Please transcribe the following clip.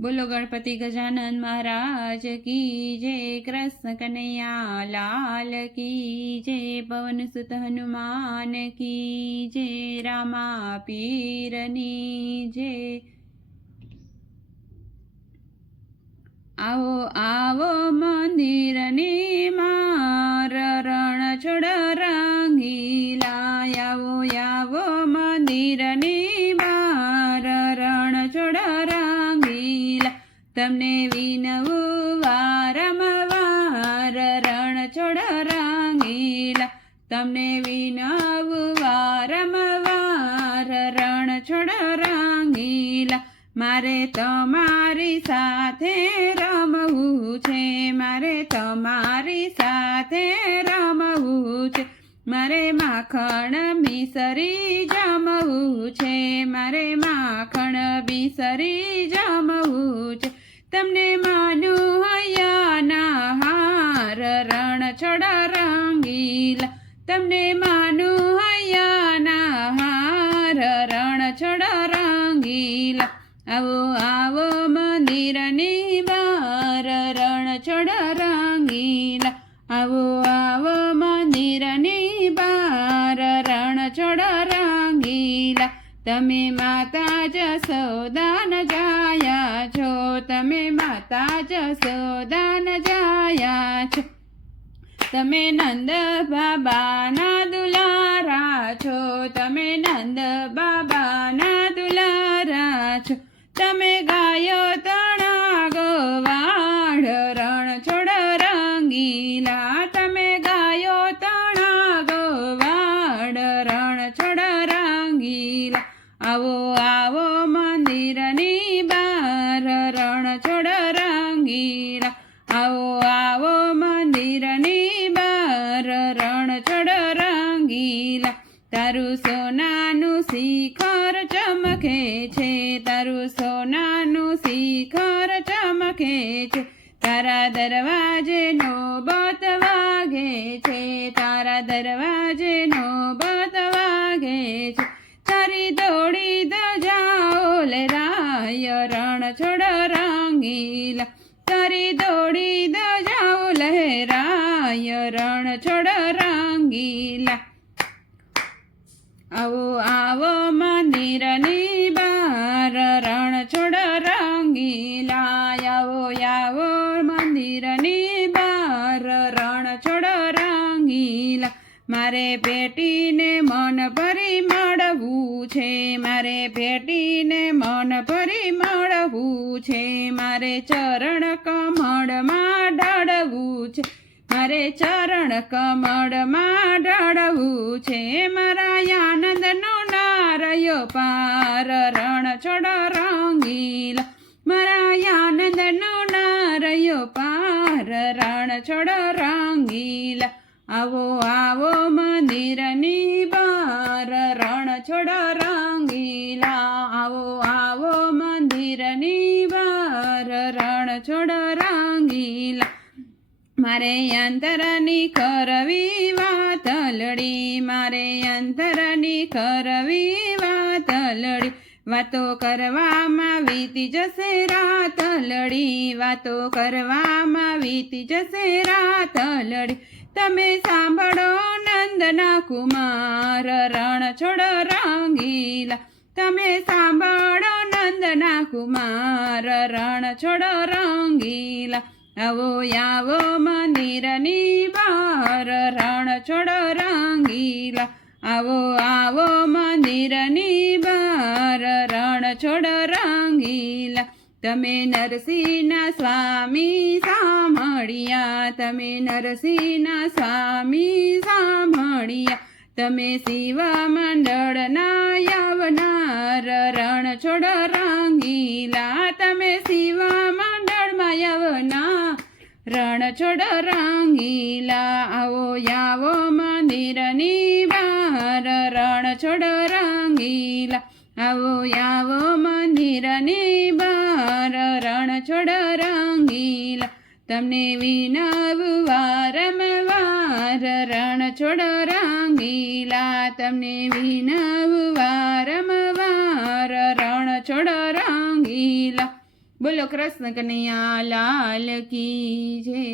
બોલો ગણપતિ ગજાનન મહારાજ કી જય કૃષ્ણ કનૈયા, લાલ કી જય, પવન સુત હનુમાન કી જય, રામા પીરની જય. આવો આવો મંદિરની તમને વિનવું વારંવાર રણ છોડ રાંગીલા. તમને વિનવું વારંવાર રણ છોડ રાંગીલા. મારે તમારી સાથે રમવું છે, મારે તમારી સાથે રમવું છે. મારે માખણ મિસરી જમવું છે, મારે માખણ બિસરી જમવું છે. તમને માનું હૈયાના હાર, રણ છોડા રંગીલા. તમને માનું હૈયાના હાર, રણ છોડા રંગીલા. આવો આવો મંદિરની બાર, રણ છોડા રંગીલા. આવો આવો મંદિરની બાર, રણ છોડા રંગીલા. તમે માતા જસોદાન જાયા છો. તમે માતા જસોદાન જાયા છો. તમે નંદ બાબાના દુલારા છો. તમે નંદ બાબાના દુલારા છો. તમે ગાયો તણા આવો આવો મંદિરની બાર રણ છોડ રંગીલા. આવો આવો મંદિરની બાર રણ છોડ રંગીલા. તારું સોનાનું શિખર ચમકે છે, તારું સોનાનું શિખર ચમકે છે. તારા દરવાજે નોબત વાગે છે, તારા દરવાજે નોબત વાગે છે. તારી દોડી દજાઓ લે રાય રણ છોડ રંગીલા. તારી દોડી દજાઓ લહેરાય રણ છોડ રંગીલા. આવો આવો મંદિરની બાર રણ છોડ રંગીલા. આવો આવો મંદિરની બાર રણ છોડ રંગીલા. મારે પેટીને મન ભરી મળવું છે, મારે પેટીને મન ભરી મળવું છે, મારે ચરણ કમળમાં ઢળવું છે, મારે ચરણ કમળમાં ઢળવું છે, મારા આનંદનો નારયો પાર રણ છોડ રંગીલા, મારા આનંદનો નારયો પાર રણ છોડ રંગીલા. આવો આવો મંદિરની બાર રણ છોડ રંગીલા. આવો આવો મંદિરની બાર રણ છોડ રંગીલા. મારે અંતરની કરવી વાતલડી મારે અંતરની કરવી વાતલડી વાતો કરવામાં વીતી જશે રાતલડી વાતો કરવામાં વીતી જશે રાતલડી તમે સાંભળો નંદના કુમાર રણ છોડ રંગીલા. તમે સાંભળો નંદના કુમાર રણ છોડ રંગીલા. આવો આવો મંદિરની બાર રણ છોડ રંગીલા. આવો આવો મંદિરની બાર રણ છોડ રંગીલા. તમે નરસિંહ સ્વામી સાંભળ્યા, તમે નરસિંહના સ્વામી સાંભળ્યા, તમે શિવ મંડળના યવનાર રણ છોડ રાંગીલા, તમે શિવ મંડળમાં યવના રણ છોડ રાંગીલા, આવો યાવો મંદિરની બાર રણ છોડ રાંગીલા, આવો યાવો મંદિરની બાર રણ છોડ રંગીલા. તમને વિનવું રમવાર, રણ છોડ રાંગીલા તમને વિનાવવા રમવાર, રણ છોડ રાંગીલા બોલો કૃષ્ણ કનૈયા લાલ કી જય.